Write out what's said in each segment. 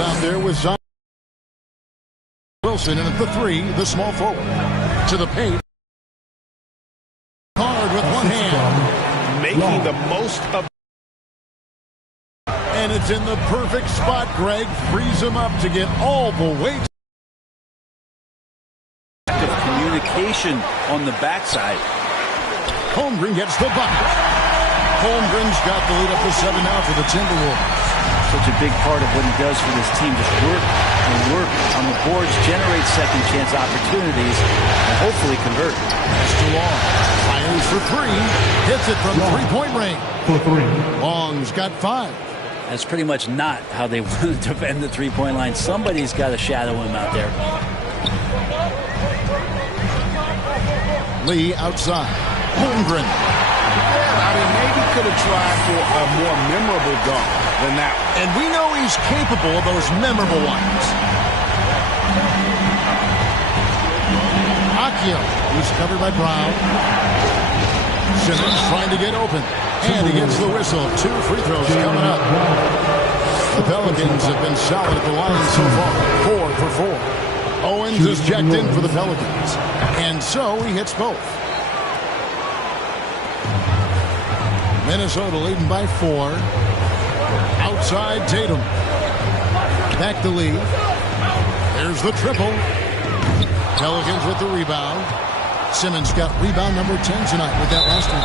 Out there with Zion Wilson, and at the three, the small forward. To the paint. Hard with one hand. Making the most of. And it's in the perfect spot. Greg frees him up to get all the way. Of communication on the backside. Holmgren gets the bucket. Holmgren's got the lead up to 7 now for the Timberwolves. Such a big part of what he does for this team. Just work and work on the boards, generate second chance opportunities, and hopefully convert. Pass to Long. Fires for three. Hits it from three-point range. For three. Long's got 5. That's pretty much not how they want to defend the three-point line. Somebody's got to shadow him out there. Lee outside. Holmgren. I mean, maybe could have tried for a more memorable dunk than that one. And we know he's capable of those memorable ones. Akio, who's covered by Brown. Simmons trying to get open. And he gets the whistle. 2 free throws coming up. The Pelicans have been solid at the line so far. 4 for 4. Owens is checked in for the Pelicans. And so he hits both. Minnesota leading by 4. Outside Tatum. Back to Lee. There's the triple. Pelicans with the rebound. Simmons got rebound number 10 tonight with that last one.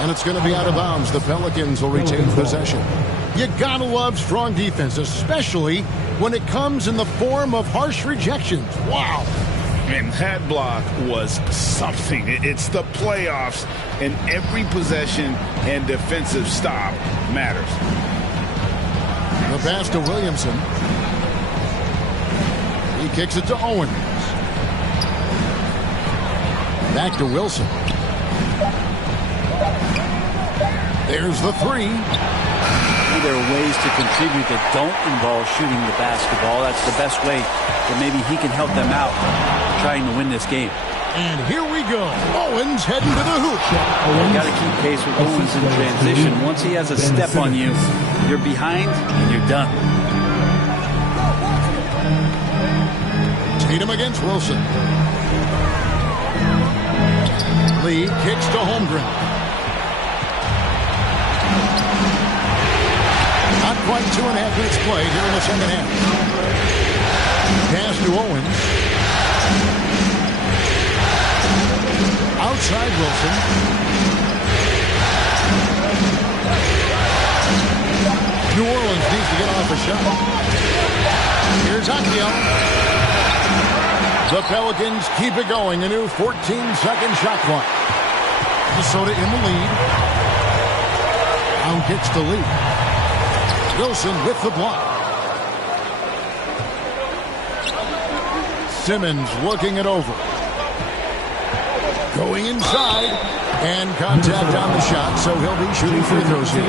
And it's going to be out of bounds. The Pelicans will retain possession. You gotta love strong defense, especially when it comes in the form of harsh rejections. Wow. And that block was something. It's the playoffs, and every possession and defensive stop matters. The pass to Williamson. He kicks it to Owens. Back to Wilson. There's the three. There are ways to contribute that don't involve shooting the basketball. That's the best way that maybe he can help them out trying to win this game. And here we go. Owens heading to the hoop. You got to keep pace with Owens in transition. Once he has a step on you, you're behind and you're done. Tatum against Wilson. Lee kicks to Holmgren. Not quite 2.5 minutes played here in the second half. Pass to Owens. Outside Wilson. New Orleans needs to get off a shot. Here's Akio. The Pelicans keep it going. A new 14-second shot clock. Minnesota in the lead. Brown kicks the lead. Wilson with the block. Simmons looking it over. Going inside. And contact on the shot, so he'll be shooting free throws here.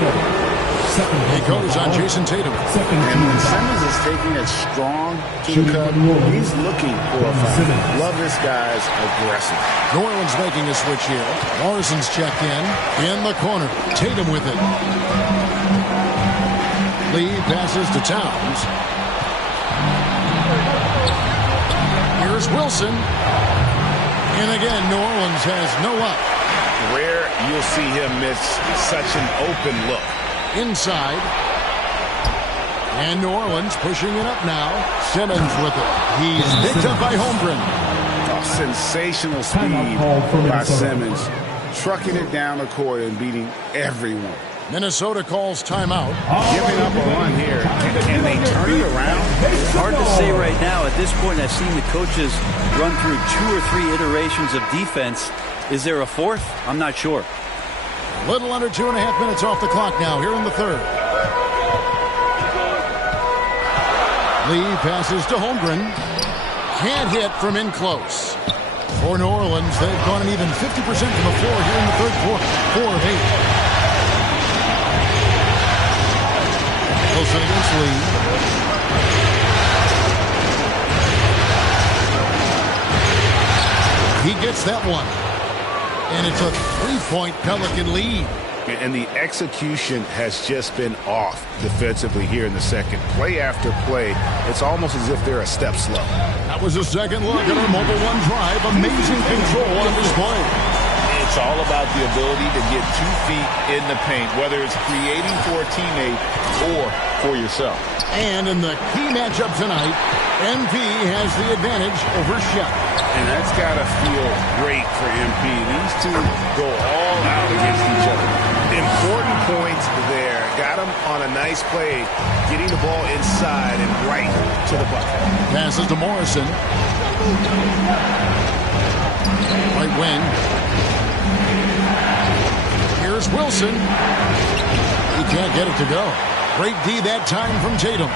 He goes on Jason Tatum. And when Simmons is taking it strong to the cup, he's looking for a foul. Love this guy's aggressive. New Orleans making a switch here. Morrison's checked in the corner. Tatum with it. Lee passes to Towns. Here's Wilson. And again, New Orleans has no up. Rare you'll see him miss such an open look. Inside. And New Orleans pushing it up now. Simmons with it. He's picked up by Holmgren. Oh, sensational speed by Simmons. Trucking it down the court and beating everyone. Minnesota calls timeout. Giving up a run here. Can they turn it around? It's hard to say right now. At this point, I've seen the coaches run through 2 or 3 iterations of defense. Is there a fourth? I'm not sure. A little under 2.5 minutes off the clock now here in the third. Lee passes to Holmgren. Can't hit from in close. For New Orleans, they've gone an even 50% from the floor here in the third quarter. 4 of 8. Wilson against Lee. He gets that one. And it's a 3-point Pelican lead. And the execution has just been off defensively here in the second. Play after play, it's almost as if they're a step slow. That was a second look at our Mobile One drive. Amazing control on display. It's all about the ability to get 2 feet in the paint, whether it's creating for a teammate or for yourself. And in the key matchup tonight, MP has the advantage over Shep. And that's got to feel great for MP. These two go all out against each other. Important points there. Got him on a nice play, getting the ball inside and right to the bucket. Passes to Morrison. Right wing. Here's Wilson. He can't get it to go. Great D that time from Tatum.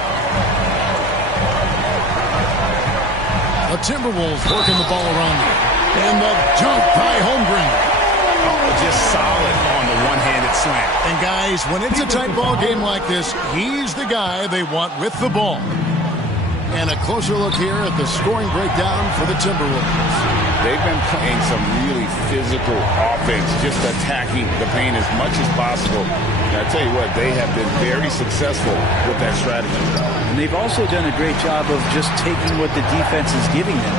The Timberwolves working the ball around him. And the dunk by Holmgren. Just solid on the one-handed slam. And guys, when it's a tight ball game like this, he's the guy they want with the ball. And a closer look here at the scoring breakdown for the Timberwolves. They've been playing some really physical offense, just attacking the paint as much as possible. And I tell you what, they have been very successful with that strategy. And they've also done a great job of just taking what the defense is giving them.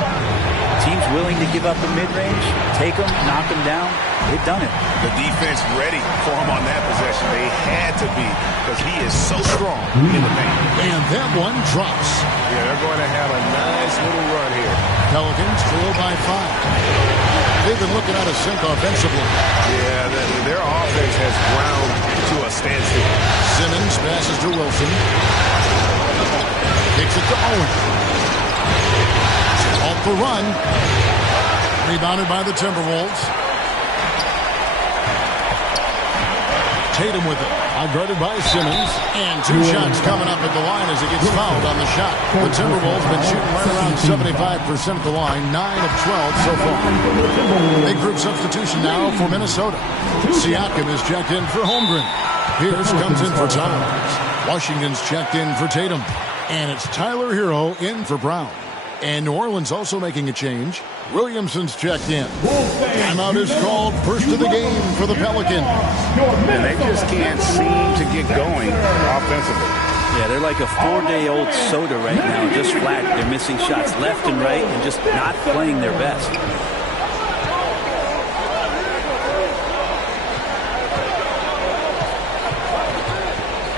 Teams willing to give up the mid-range, take them, knock them down. They've done it. The defense ready for him on that possession. They had to be, because he is so strong in the paint. And that one drops. Yeah, they're going to have a nice little run here. Pelicans trail by 5. They've been looking out of sync offensively. Yeah, their offense has ground to a standstill. Simmons passes to Wilson. Kicks it to Owen. Off the run. Rebounded by the Timberwolves. Tatum with it. Guarded by Simmons. And 2 shots coming up at the line as he gets fouled on the shot. The Timberwolves been shooting right around 75% at the line. 9 of 12 so far. Big group substitution now for Minnesota. Siakam is checked in for Holmgren. Pierce comes in for Towns. Washington's checked in for Tatum. And it's Tyler Hero in for Brown. And New Orleans also making a change. Williamson's checked in. Timeout is called. First of the game for the Pelicans. And they just can't seem to get going offensively. Yeah, they're like a 4-day-old soda right now, just flat. They're missing shots left and right and just not playing their best.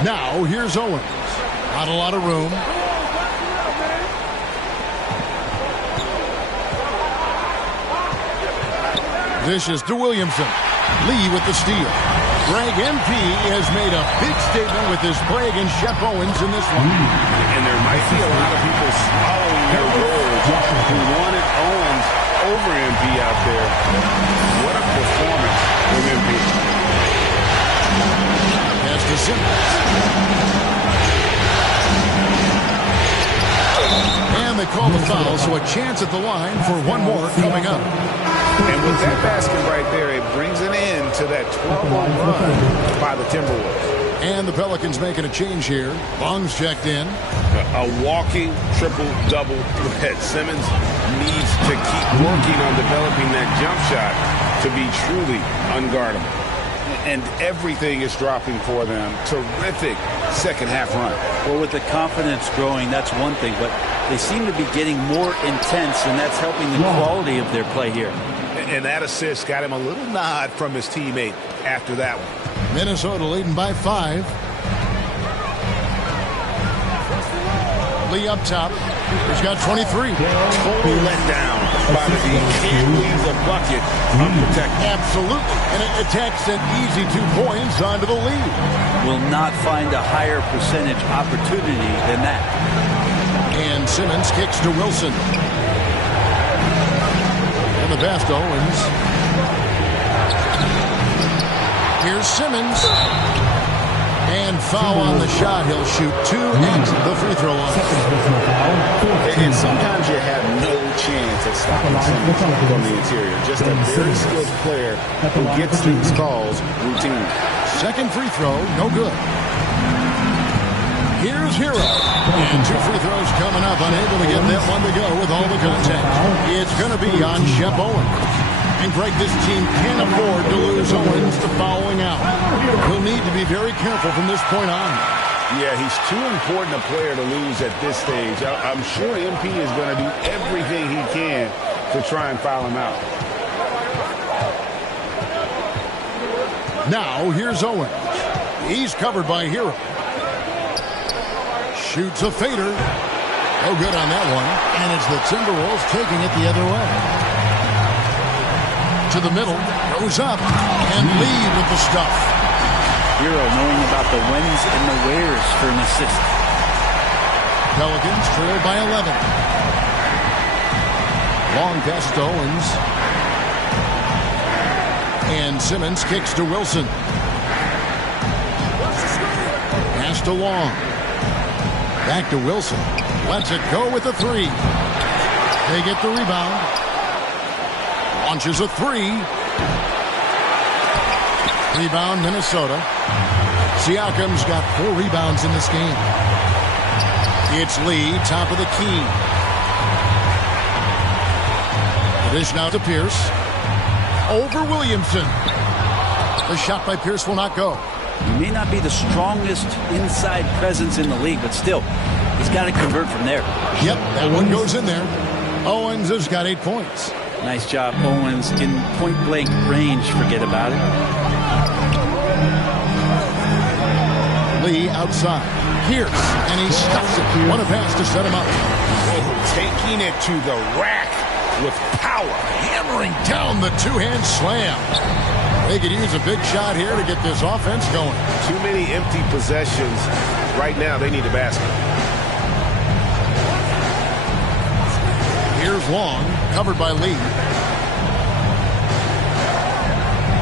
Now, here's Owens. Not a lot of room. Dishes to Williamson. Lee with the steal. Greg MP has made a big statement with his play against Shep Owens in this one. And there might be a lot of people swallowing their words who wanted Owens over MP out there. What a performance from MP. Pass to Simmons. And they call the foul, so a chance at the line for one more coming up. And with that basket right there, it brings an end to that 12-1 run by the Timberwolves. And the Pelicans making a change here. Long's checked in. A walking triple-double threat. Simmons needs to keep working on developing that jump shot to be truly unguardable. And everything is dropping for them. Terrific second-half run. Well, with the confidence growing, that's one thing, but they seem to be getting more intense, and that's helping the quality of their play here. And that assist got him a little nod from his teammate after that one. Minnesota leading by 5. Lee up top. He's got 23. Total letdown by the team. Can't leave the bucket unprotected. Absolutely. And it attacks an easy 2 points onto the lead. Will not find a higher percentage opportunity than that. And Simmons kicks to Wilson. And the pass to Owens. Here's Simmons. And foul on the shot. He'll shoot 2 at the free throw line. And sometimes you have no chance at stopping Simmons from the interior. Just a very skilled player who gets these calls routinely. Second free throw, no good. Here's Hero. And 2 free throws coming up. Unable to get that one to go with all the contact. It's going to be on Shep Owens. And Greg, this team can't afford to lose Owens to fouling out. He'll need to be very careful from this point on. Yeah, he's too important a player to lose at this stage. I'm sure MP is going to do everything he can to try and foul him out. Now, here's Owens. He's covered by Hero. Shoots a fader. Oh, good on that one. And it's the Timberwolves taking it the other way. To the middle. Goes up. And lead with the stuff. Hero knowing about the whens and the wheres for an assist. Pelicans trail by 11. Long pass to Owens. And Simmons kicks to Wilson. Pass to Long. Back to Wilson. Lets it go with a three. They get the rebound. Launches a three. Rebound Minnesota. Siakam's got 4 rebounds in this game. It's Lee, top of the key. The dish now to Pierce. Over Williamson. The shot by Pierce will not go. He may not be the strongest inside presence in the league, but still, he's got to convert from there. Yep, that one goes in there. Owens has got 8 points. Nice job, Owens. In point-blank range, forget about it. Lee outside. Pierce, and he stuffs it. What a pass to set him up. Taking it to the rack with power. Hammering down the two-hand slam. They could use a big shot here to get this offense going. Too many empty possessions. Right now, they need a basket. Here's Long, covered by Lee.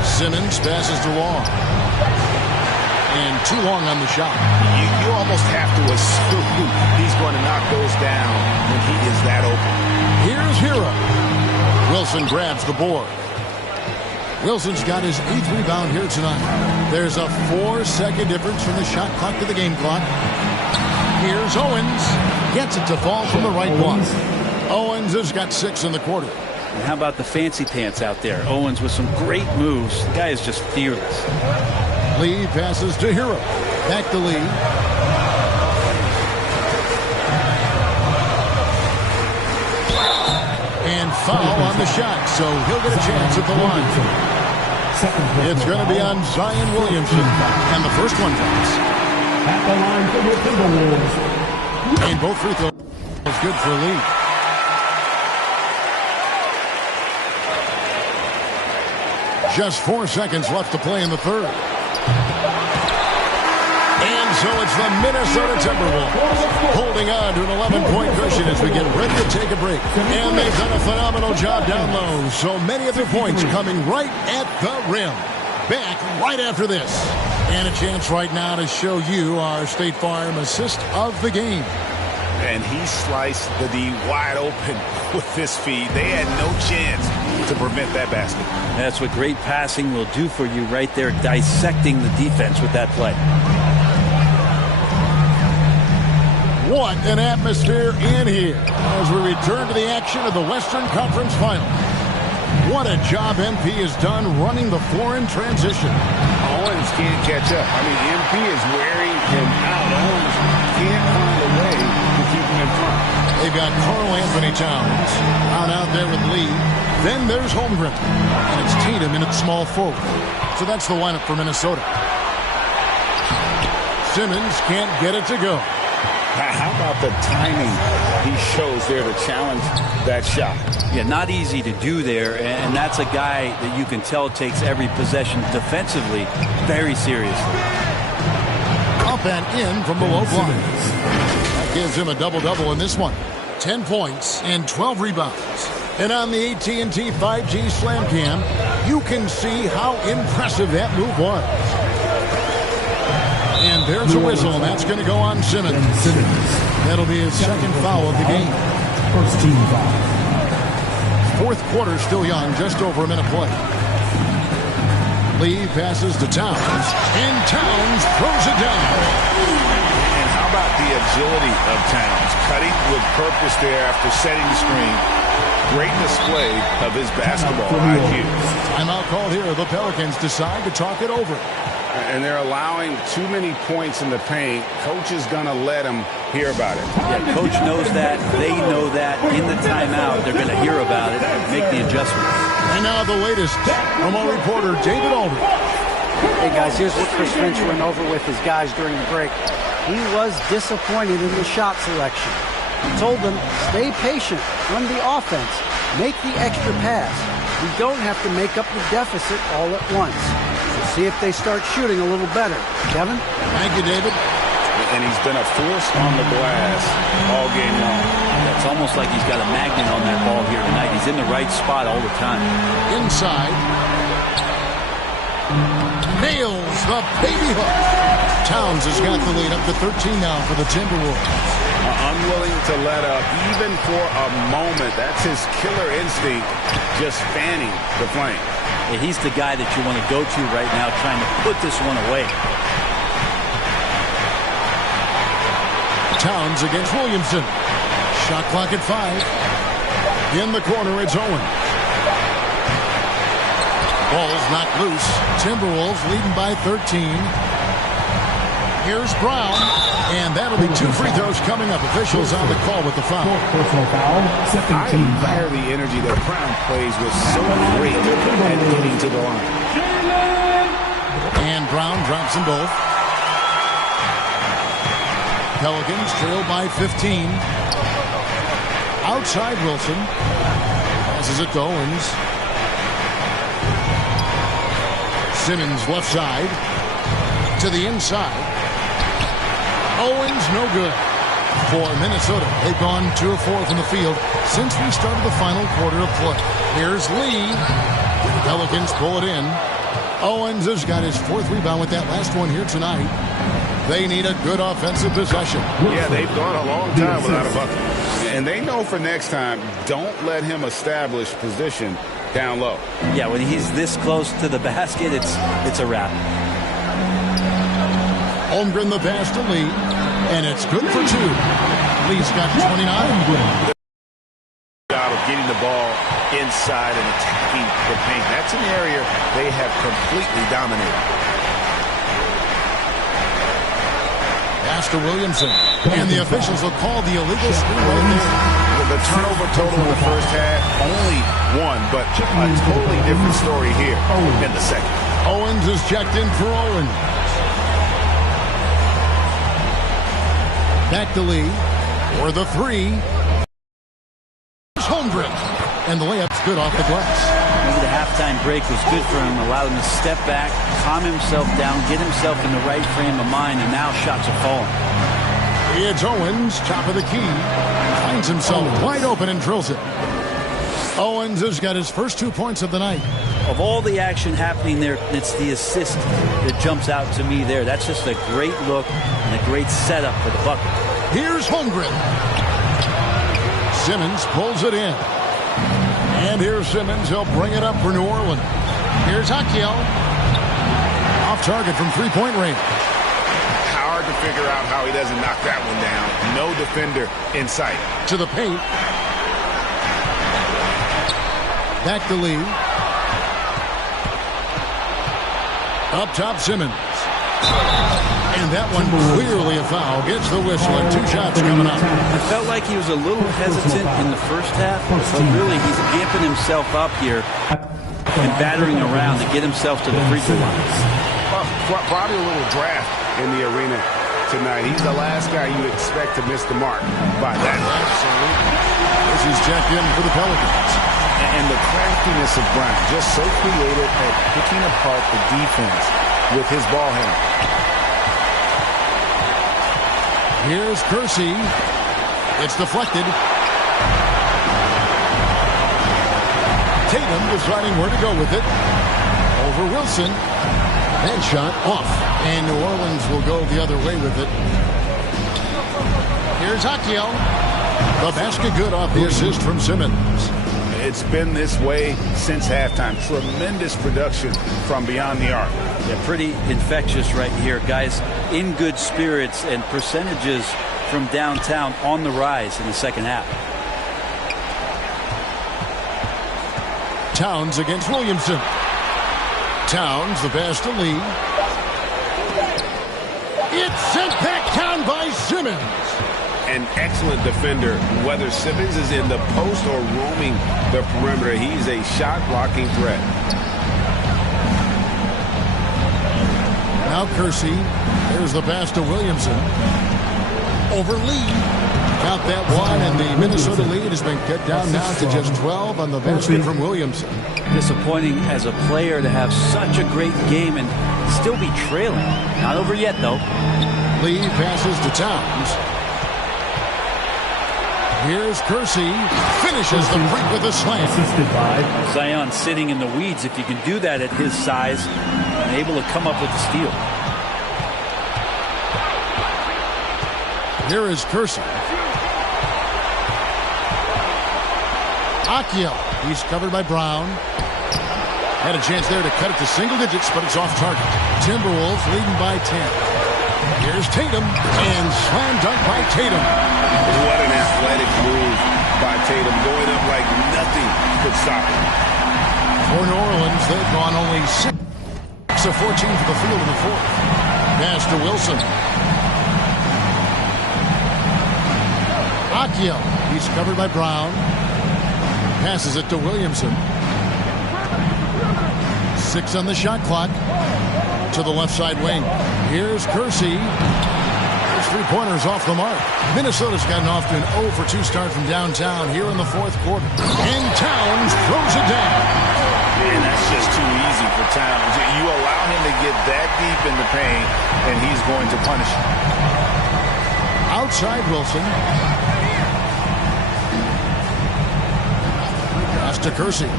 Simmons passes to Long. And too long on the shot. You almost have to assume he's going to knock those down when he is that open. Here's Hero. Wilson grabs the board. Wilson's got his 8th rebound here tonight. There's a 4-second difference from the shot clock to the game clock. Here's Owens. Gets it to fall from the right block. Owens has got 6 in the quarter. And how about the fancy pants out there? Owens with some great moves. The guy is just fearless. Lee passes to Hero. Back to Lee. And foul on the shot, so he'll get a chance at the line. It's going to be on Zion Williamson. And the first one drops. At the line for the Timberwolves. And both free throws good for Lee. Just 4 seconds left to play in the third. And so it's the Minnesota Timberwolves holding on to an 11-point cushion as we get ready to take a break. And they've done a phenomenal job down low. So many of their points coming right at the rim. Back right after this. And a chance right now to show you our State Farm assist of the game. And he sliced the D wide open with this feed. They had no chance to prevent that basket. That's what great passing will do for you right there, dissecting the defense with that play. What an atmosphere in here as we return to the action of the Western Conference Final. What a job MP has done running the floor in transition. Owens can't catch up. I mean, MP is wearing him out. Owens can't find a way to keep him in front. They've got Karl Anthony Towns out there with Lee. Then there's Holmgren. And it's Tatum in at small forward. So that's the lineup for Minnesota. Simmons can't get it to go. How about the timing he shows there to challenge that shot? Yeah, not easy to do there, and that's a guy that you can tell takes every possession defensively very seriously. Up and in from the low block. That gives him a double-double in this one. 10 points and 12 rebounds. And on the AT&T 5G Slam Cam, you can see how impressive that move was. And there's a whistle, and that's going to go on Simmons. That'll be his second foul of the game. First team foul. Fourth quarter still young, just over a minute play. Lee passes to Towns, and Towns throws it down. And how about the agility of Towns? Cutting with purpose there after setting the screen. Great display of his basketball IQ. Timeout called here. The Pelicans decide to talk it over. And they're allowing too many points in the paint. Coach is going to let them hear about it. Yeah, coach knows that. They know that. In the timeout, they're going to hear about it and make the adjustment. And now the latest from our reporter, David Aldridge. Hey, guys, here's what Chris Finch went over with his guys during the break. He was disappointed in the shot selection. He told them, stay patient, run the offense, make the extra pass. We don't have to make up the deficit all at once. So see if they start shooting a little better. Kevin? Thank you, David. And he's been a force on the glass all game long. It's almost like he's got a magnet on that ball here tonight. He's in the right spot all the time. Inside. Nails the baby hook. Towns has got the lead up to 13 now for the Timberwolves. Unwilling to let up even for a moment. That's his killer instinct, just fanning the flame. Yeah, he's the guy that you want to go to right now trying to put this one away. Towns against Williamson. Shot clock at 5. In the corner, it's Owen. Ball's not loose. Timberwolves leading by 13. Here's Brown. And that'll be 2 free throws coming up. Officials on the call with the foul. Personal foul, second I team admire foul. the energy that Brown plays with, so great at getting to the line. And Brown drops them both. Pelicans trail by 15. Outside Wilson. Passes it to Owens. Simmons left side. To the inside. Owens no good. For Minnesota, they've gone 2 of 4 from the field since we started the final quarter of play. Here's Lee. Pelicans pull it in. Owens has got his 4th rebound with that last one here tonight. They need a good offensive possession. Yeah, they've gone a long time without a bucket. And they know for next time, don't let him establish position down low. Yeah, when he's this close to the basket, it's a wrap. Holmgren the pass to Lee. And it's good for 2. Lee's got 29. Job of getting the ball inside and attacking the paint. That's an area they have completely dominated. Pass to Williamson. And the officials will call the illegal screen right there. The turnover total in the first half, only 1, but a totally different story here in the second. Owens is checked in for Owens. Back to Lee. For the 3. Holmgren. And the layup's good off the glass. Maybe the halftime break was good for him. Allowed him to step back, calm himself down, get himself in the right frame of mind, and now shots are falling. It's Owens, top of the key. Finds himself wide open and drills it. Owens has got his first 2 points of the night. Of all the action happening there, it's the assist that jumps out to me there. That's just a great look and a great setup for the bucket. Here's Holmgren. Simmons pulls it in. And here's Simmons. He'll bring it up for New Orleans. Here's Hakiel. Off target from 3-point range. Hard to figure out how he doesn't knock that one down. No defender in sight. To the paint. Back to Lee. Up top, Simmons. And that one clearly a foul. Gets the whistle and 2 shots coming up. It felt like he was a little hesitant in the first half, but really he's amping himself up here and battering around to get himself to the free throw line. Probably a little draft in the arena tonight. He's the last guy you'd expect to miss the mark by that. Absolutely. This is checked in for the Pelicans. And the craftiness of Brown, just so creative at picking apart the defense with his ball handle. Here's Kersey. It's deflected. Tatum deciding where to go with it. Over Wilson. And shot off. And New Orleans will go the other way with it. Here's Hakiel. The basket good off the assist from Simmons. It's been this way since halftime. Tremendous production from beyond the arc. Yeah, pretty infectious right here. Guys in good spirits and percentages from downtown on the rise in the second half. Towns against Williamson. Towns, the pass to Lee. It's sent back down by Simmons. An excellent defender. Whether Simmons is in the post or roaming the perimeter, he's a shot-blocking threat. Now Kersey. There's the pass to Williamson. Over Lee. Count that one, and the Minnesota lead has been cut down now to just 12 on the basket from Williamson. Disappointing as a player to have such a great game and still be trailing. Not over yet, though. Lee passes to Towns. Here's Kersey. Finishes the break with a slam. Assisted by Zion sitting in the weeds. If you can do that at his size and able to come up with the steal. Here is Kersey. Akio. He's covered by Brown. Had a chance there to cut it to single digits, but it's off target. Timberwolves leading by 10. Here's Tatum, and slam dunk by Tatum. What an athletic move by Tatum, going up like nothing could stop him. For New Orleans, they've gone only 6 of 14 for the field in the fourth. Pass to Wilson. Akio. He's covered by Brown. Passes it to Williamson. 6 on the shot clock. To the left side wing. Here's Kersey. His three-pointers off the mark. Minnesota's gotten off to an 0 for 2 start from downtown here in the fourth quarter. And Towns throws it down. Man, that's just too easy for Towns. You allow him to get that deep in the paint, and he's going to punish you. Outside Wilson. Pass to Kersey.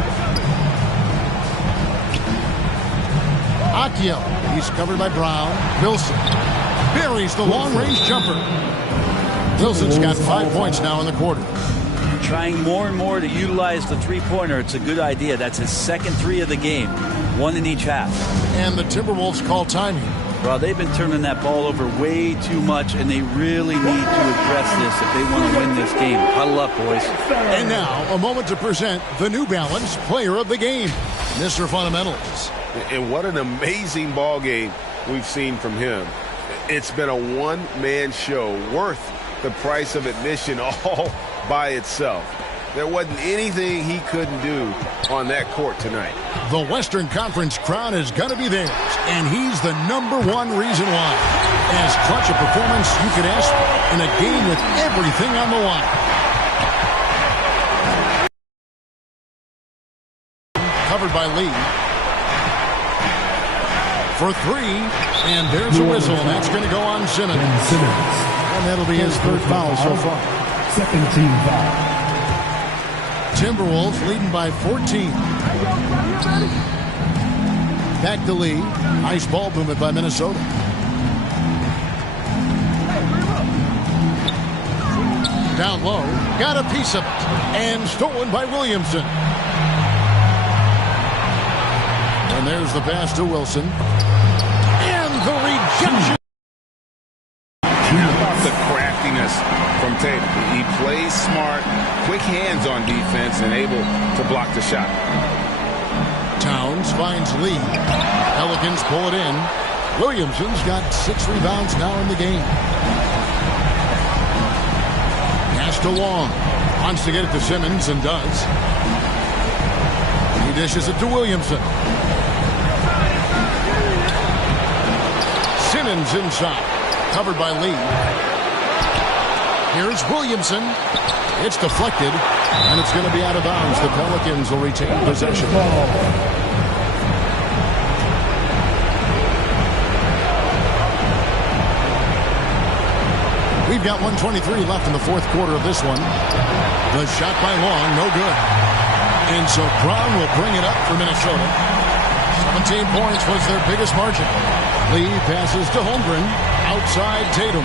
Akio. He's covered by Brown. Wilson buries the long-range jumper. Wilson's got 5 points now in the quarter. Trying more and more to utilize the three-pointer. It's a good idea. That's his second 3 of the game. 1 in each half. And the Timberwolves call time here. Well, they've been turning that ball over way too much, and they really need to address this if they want to win this game. Huddle up, boys. And now, a moment to present the New Balance Player of the Game, Mr. Fundamentals. And what an amazing ball game we've seen from him. It's been a one-man show worth the price of admission all by itself. There wasn't anything he couldn't do on that court tonight. The Western Conference crown is going to be theirs, and he's the #1 reason why. As clutch a performance you could ask for in a game with everything on the line. Covered by Lee. For 3, and there's a whistle. That's going to go on Simmons. And that'll be his 3rd foul so far. Second team foul. Timberwolves leading by 14. Back to Lee. Nice ball movement by Minnesota. Down low. Got a piece of it. And stolen by Williamson. And there's the pass to Wilson. And the rejection. How about the craftiness from Tatum? He plays smart, quick hands on defense, and able to block the shot. Towns finds Lee. Pelicans pull it in. Williamson's got 6 rebounds now in the game. Pass to Wong. Wants to get it to Simmons and does. He dishes it to Williamson. Simmons inside. Covered by Lee. Here's Williamson. It's deflected, and it's going to be out of bounds. The Pelicans will retain possession. We've got 1:23 left in the fourth quarter of this one. The shot by Long, no good. And so Brown will bring it up for Minnesota. 17 points was their biggest margin. Lee passes to Holmgren. Outside Tatum.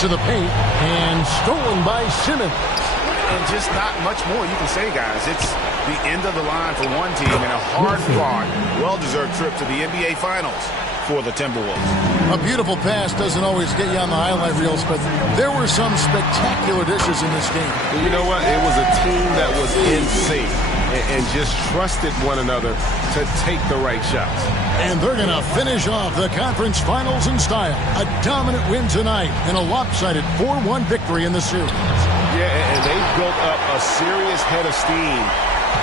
To the paint. And stolen by Simmons. And just not much more you can say, guys. It's the end of the line for one team in a hard-fought, well-deserved trip to the NBA Finals. for the Timberwolves. A beautiful pass doesn't always get you on the highlight reels, but there were some spectacular dishes in this game. You know what? It was a team that was in sync and just trusted one another to take the right shots. And they're going to finish off the conference finals in style. A dominant win tonight and a lopsided 4-1 victory in the series. Yeah, and they've built up a serious head of steam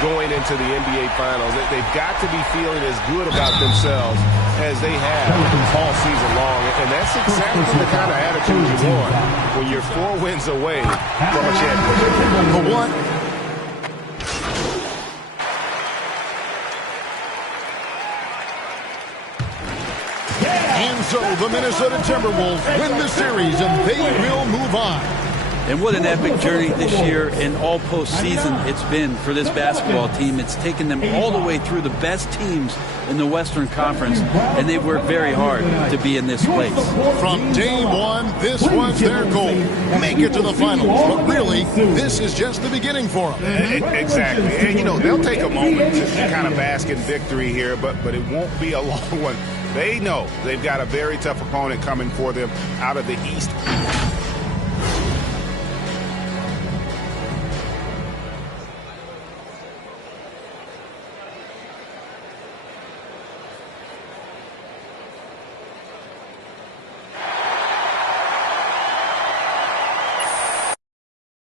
going into the NBA Finals. They've got to be feeling as good about themselves as they have all season long. And that's exactly the kind of attitude you want when you're 4 wins away from a championship. The one. And so the Minnesota Timberwolves win the series and they will move on. And what an epic journey this year and all postseason it's been for this basketball team. It's taken them all the way through the best teams in the Western Conference, and they've worked very hard to be in this place. From day one, this was their goal. Make it to the finals. But really, this is just the beginning for them. Exactly. And, you know, they'll take a moment to kind of bask in victory here, but it won't be a long one. They know they've got a very tough opponent coming for them out of the East.